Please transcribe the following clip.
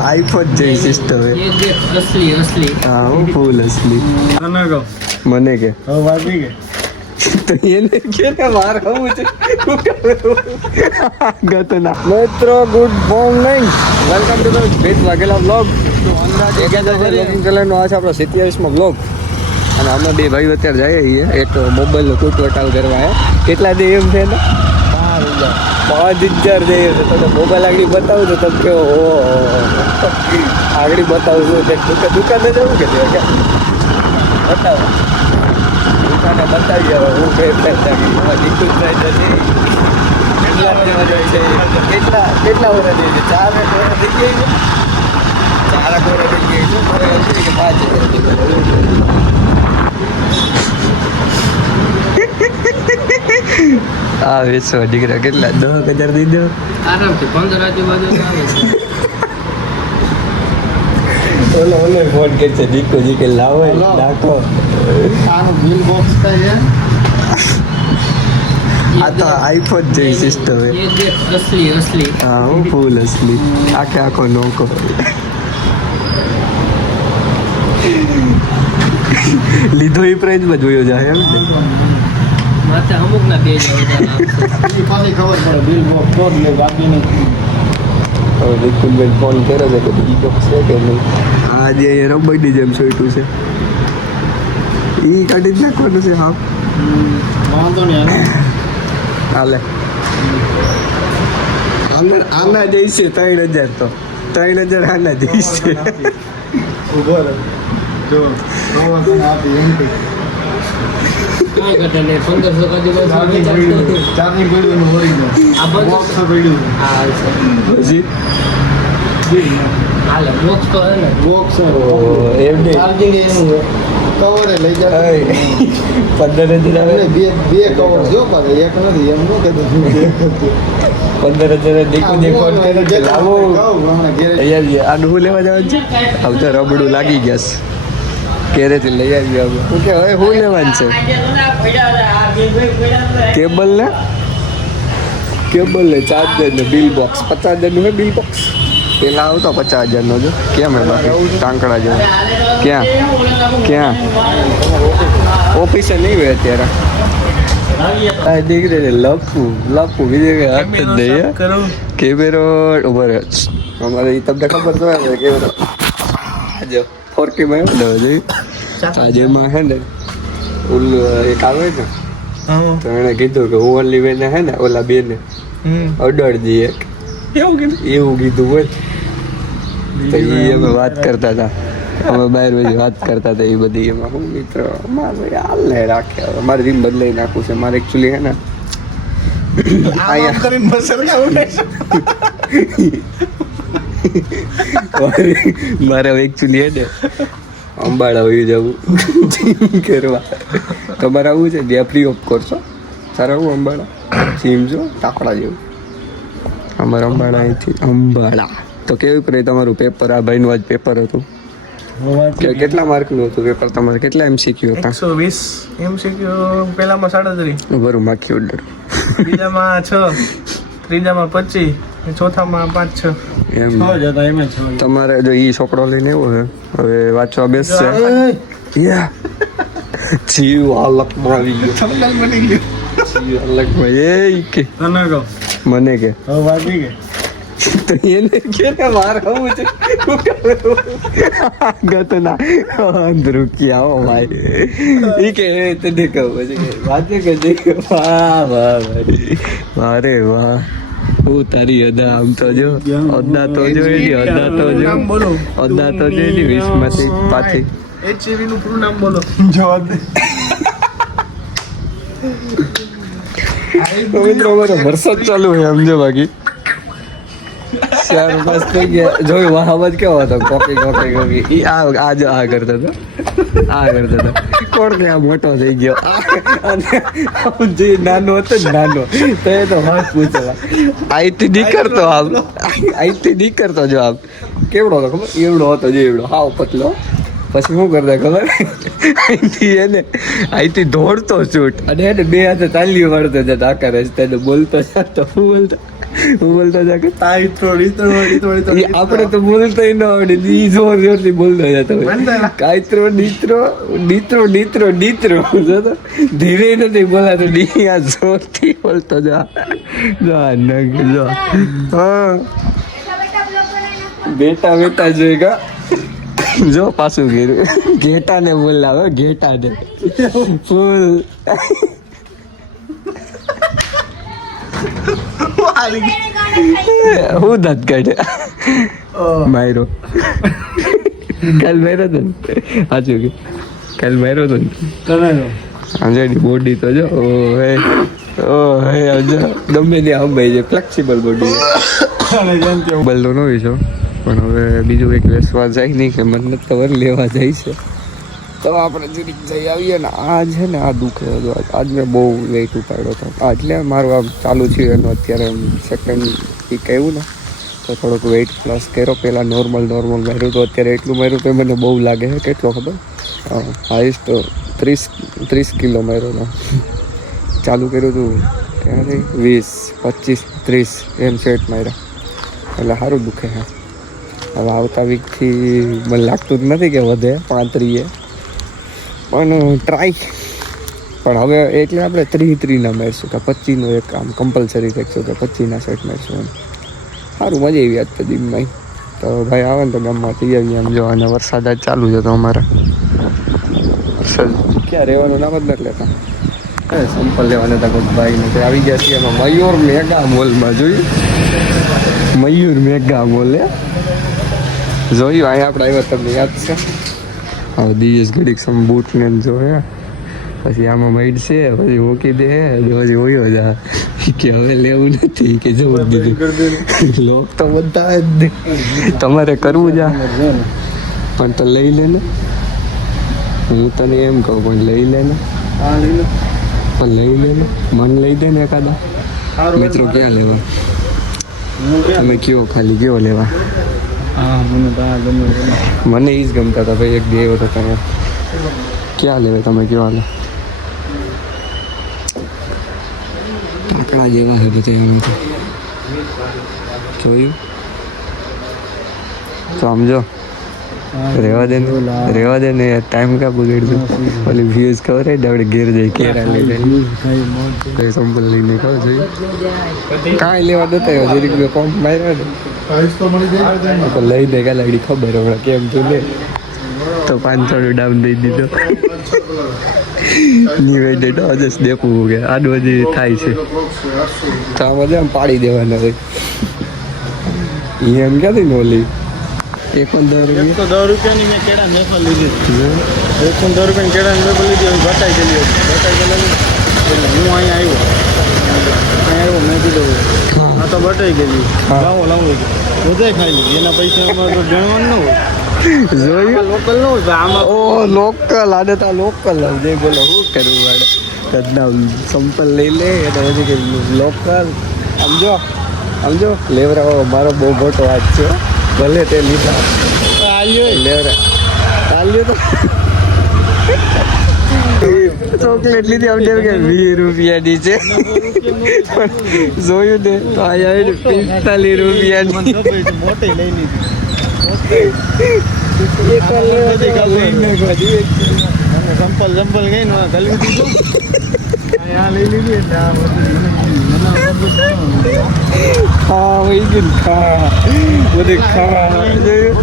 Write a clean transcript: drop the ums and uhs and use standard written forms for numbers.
IPhone જેવી system હે. ये देख असली असली હા હું ફૂલ અસલી. મને કે તો એને કે માર હું છે ગતના મિત્રો good morning welcome to the ભેટ વાઘેલા વ્લોગ. લોગિંગ કલરનો આ છે આપણો 27મો વ્લોગ અને અમે બે ભાઈઓ અત્યારે જઈએ છીએ એક મોબાઈલનો કૂટ વટાવ કરવા. કેટલા દે એમ છે ને 5000 જઈએ છે. તમે મોબાઈલ આગળ બતાવું તો તમે કહો ઓ આગળ બતાવું છું દુકાને જવું કે બતાવો દુકાને બતાવી હવે હું કેટલા કેટલા વર્ષ થઈ છે 4 વર્ષ થઈ ગઈ છે 4 વર્ષ થઈ ગઈ છે કે 5000 આ વેચવા દીકરા કેટલા 10,000 દીધો आरामથી 15 આજુબાજુ આવે છે. ઓલો ફોન કરશે દીકો જી કે લાવો નાખો. આનું બિલ બોક્સ થાય આ તો આઈફોન જેવી સિસ્ટમ હે. ये देख असली असली હા હું ફૂલ અસલી આખે આખો નોકો. લીધો એ પ્રાઇઝમાં જોયો જાય એમ ને. માથે અમુક ના 2000 એ પાછી ખબર પડે બિલ બોક્સ તો જ લે બાકી નહીં. હવે વિપુલભાઈ ફોન કરે છે કે ઈ બોક્સ છે કે નહીં. આ જે રબરની જેમ સોઈટું છે ઈ કાઢી જ નાખવાનું છે. હા વાંધો નહીં હાલે આના જઈશે 3000 તો 3000 આના જઈશે. ઉભો રહે જો તને આપી એમ કે કાંઈ ઘટે નહીં 1500 આજુબાજુ ચારની પડ્યું હોરી આ જાય બધું- બોક્સ પડ્યું હા પછી હાલે બોક્સ તો હે ને બોક્સ એમ નહીં. ચાર્જિંગ એનું કવરે લઈ જાય 15,000 આવે બે કવર જો પાછા એક નથી એમ નો કહેતો 15,000 દીકો જે ફોન કરે કે લાવો હમણાં ઘેરે અહીંયા આનું શું લેવા જવાનું છે. હવે તો રબડું લાગી ગયા છે ઘેરેથી લઈ આવી હવે શું કે હવે શું લેવાનું છે. કેબલ ને ચાર્જર ને બિલ બોક્સ 50,000 નું હે બિલ બોક્સ. પેલા આવતો 50,000 નો જો કેમ હે બાકી ટાંકડા જેવો. ક્યાં ઓફિસે નહીં હોય અત્યારે. આ દીકરી લપુ બીજું કઈ હાથ જ નહીં. કેમેરો ઉભો રહે અમારે ઈ તમને ખબર તો હોય કેમેરો જો 4K માં એવું લેવો જોઈએ. આજે એમાં હે ને ઓલું એક આવે ને તો એણે કીધું કે હું ઓનલી બેને હે ને ઓલા બેને અડાડી દઈએ એવું કીધું હોય. તો એ અમે વાત કરતા હતા અમે બહાર બધી વાત કરતા હતા એ બધી. એમાં હું મિત્ર મારે હાલ ને રાખે હવે મારે રીમ બદલાઈ નાખવું છે. મારે એકચ્યુઅલી હે ને મારે એકચ્યુઅલી હે ને અંબાડા વયું જવું જીમ કરવા. તમારે આવું છે ત્યાં ફ્રી ઓફ કરશો તારે આવું અંબાડા જીમ જો તાકડા જેવું. અમારે અંબાડા અહીંથી અંબાડા તો કેવું કરે તમારું પેપર. આ ભાઈનું આજ પેપર હતું કેટલા માર્કનું હતું પેપર તમારે. કેટલા MCQ હતા. 120 MCQ પહેલામાં 37 બરું માખી ઓર્ડર બીજામાં 6 ત્રીજામાં 25 ચોથામાં 5-6 એમ. જતા એમ જ તમારે જો ઈ છોકરો લઈને આવ્યો હે હવે વાંચવા બેસશે. યા જીવ હાલતમાં આવી ગયો. થંબનેલ બની ગયો જીવ હાલતમાં એ કે તને કહો મને કે હવે વાગી ગઈ તો એને કે માર હું છે ગતના અંદરુ ક્યાં હો ભાઈ ઈ કે તને કહું પછી કે વાંચે કે દેખ વાહ વાહ ભાઈ અરે વાહ હું તારી અદા આમ તો જો અદા તો જો એની અદા તો જો નામ બોલો અદા તો જો એની 20 માંથી પાછી HCV નું પૂરું નામ બોલો જવાબ દે તો મિત્રો અમારો વરસાદ ચાલુ છે સમજો બાકી 4 બસ થઈ ગયા. જોયું વાહ અવાજ કેવો હતો કોપી કોપી કોપી ઈ આ જો આ કરતો હતો કોણ કે આ મોટો થઈ ગયો અને જે નાનો હતો ને નાનો તો એ તો વાત પૂછવા આઈટી નીકળતો આમ આઈટી નીકળતો જો આમ કેવડો હતો ખબર એવડો હતો જો એવડો હાવ પતલો પછી શું કરતા ખબર અહીંથી દોડતો શૂટ અને એને બે હાથે તાલીઓ વાળતો જતો આખા રસ્તે બોલતો જતો હું બોલતો જા કે આપણે તો બોલતો ન આવડે ઈ જોર જોરથી બોલતો જતો કાયત્રો ડીત્રો જોતો ધીરે નથી બોલાતો ડી આ જોરથી બોલતો જા હા બેટા જોઈગા જો પાછું ગીરું ઘેટાને બોલાવે ઘેટાને ફૂલ હું દાંત કાઢે માયરો કાલ માર્યો તો ને સાચું કે કાલ માર્યો તો ને અંજેડી બોડી તો જો ઓ હે જો ગમે ત્યાં હંભાઈ છે ફ્લેક્સિબલ બોડી બલતો ન હોય છો પણ હવે બીજું એક વેસવા જાય નહીં કે મને ખબર લેવા જાય છે તો આપણે જરીક જઈ આવીએ ને આ છે ને આ દુખે આજ મેં બહુ વેઇટ ઉપાડ્યો હતો એટલે મારું આમ ચાલુ થયું એનું અત્યારે સેકન્ડ વીક આવ્યું ને તો થોડોક વેઇટ પ્લસ કર્યો પહેલાં નોર્મલ માર્યું તો અત્યારે એટલું માર્યું તો મને બહુ લાગે છે કેટલો ખબર હાઈસ્ટ 30 કિલો માર્યો ને ચાલુ કર્યું હતું ક્યારે 20, 25, 30 એમ સેટ માર્યા એટલે સારું દુખે છે હવે આવતા વીકથી મને લાગતું જ નથી કે વધે 35 પણ ટ્રાય પણ હવે એટલે આપણે 30 મારશું કે 25નું એક આમ કમ્પલસરી રાખશું કે 25ના સેટ મારશું એમ સારું મજા આવી આજ તો દીપમાં તો ભાઈ આવે ને તો ગામમાં થઈ આવીએ એમ જો અને વરસાદ આજ ચાલુ છે તો અમારે વરસાદ ક્યાં રહેવાનું નામ જ નથી લેતા સંપલ લેવાના હતા કોઈ ભાઈ નથી આવી ગયા છીએ એમાં મયુર મેગા મોલમાં જોયું મયુર મેગા મોલ જોયું અહીંયા આપણે આવ્યા તમને યાદ છે હવે દિવસ ઘડીક સમ બૂટ ને જોયે પછી આમાં માઇડ છે પછી મૂકી દે પછી હોયો જા કે હવે લેવું નથી કે જવું દીધું લોક તો બધા જ તમારે કરવું જા પણ તો લઈ લે ને હું તને એમ કહું પણ લઈ લે ને પણ લઈ લે ને મન લઈ દે ને એકાદા મિત્રો ક્યાં લેવા તમે કયો ખાલી કયો લેવા મને એ જ ગમતા હતા ભાઈ એક બે એવો તો તમે ક્યાં લેવે તમે કયો હાલે ટાંકડા જેવા છે બધા એમાં તો જોયું તો સમજો રેવા દે ને યાર ટાઈમ કા બગાડતું ઓલી વ્યુઝ ખબર હે આપણે ઘેર જઈ કેરા લઈ લે કઈ સંપલ લઈને ખાવ જોયું કાંઈ લેવા દેતા હોય જરીક બે પંપ માર્યા ને તો લઈ દે કાલે આગળ ખબર હમણાં કેમ તું લે તો 500 ડાઉન દઈ દીધો નિવેડેડ અજસ દેખવું કે આડું હજી થાય છે તો આ બધા આમ પાડી દેવાના હોય એમ ક્યાંથી ન ઓલી 10 રૂપિયાની મેં કેળા મેફલ લીધી 10 રૂપિયાની કેળા મેફલ લીધી બટાઈ ગયેલી એટલે હું અહીંયા આવ્યો મેં કીધું આ તો બટાઈ ગયેલી લાવો બધાય ખાઈ લીધી એના પૈસા અમારે તો ગણવાનું ન હોય જોયું લોકલ ન હોય આમાં ઓ લોકલ આને તો લોકલ જે બોલો શું કરવું વાળે કદના સંપલ લઈ લે અને પછી કે લોકલ સમજો લેવરાવો મારો બહુ મોટો હાથ છે ભલે તે લીધા લેવરા આલ્યો તો ચોકલેટ લીધી આમ જેમ કે 20 રૂપિયાની છે જોયું ને તો અહીંયા 45 રૂપિયાની મોટી લઈ લીધી સંપલ ગઈ ને ગલી દીધું લઈ લીધી એટલે હા વહી ગયું ખા બધે ખા જોયું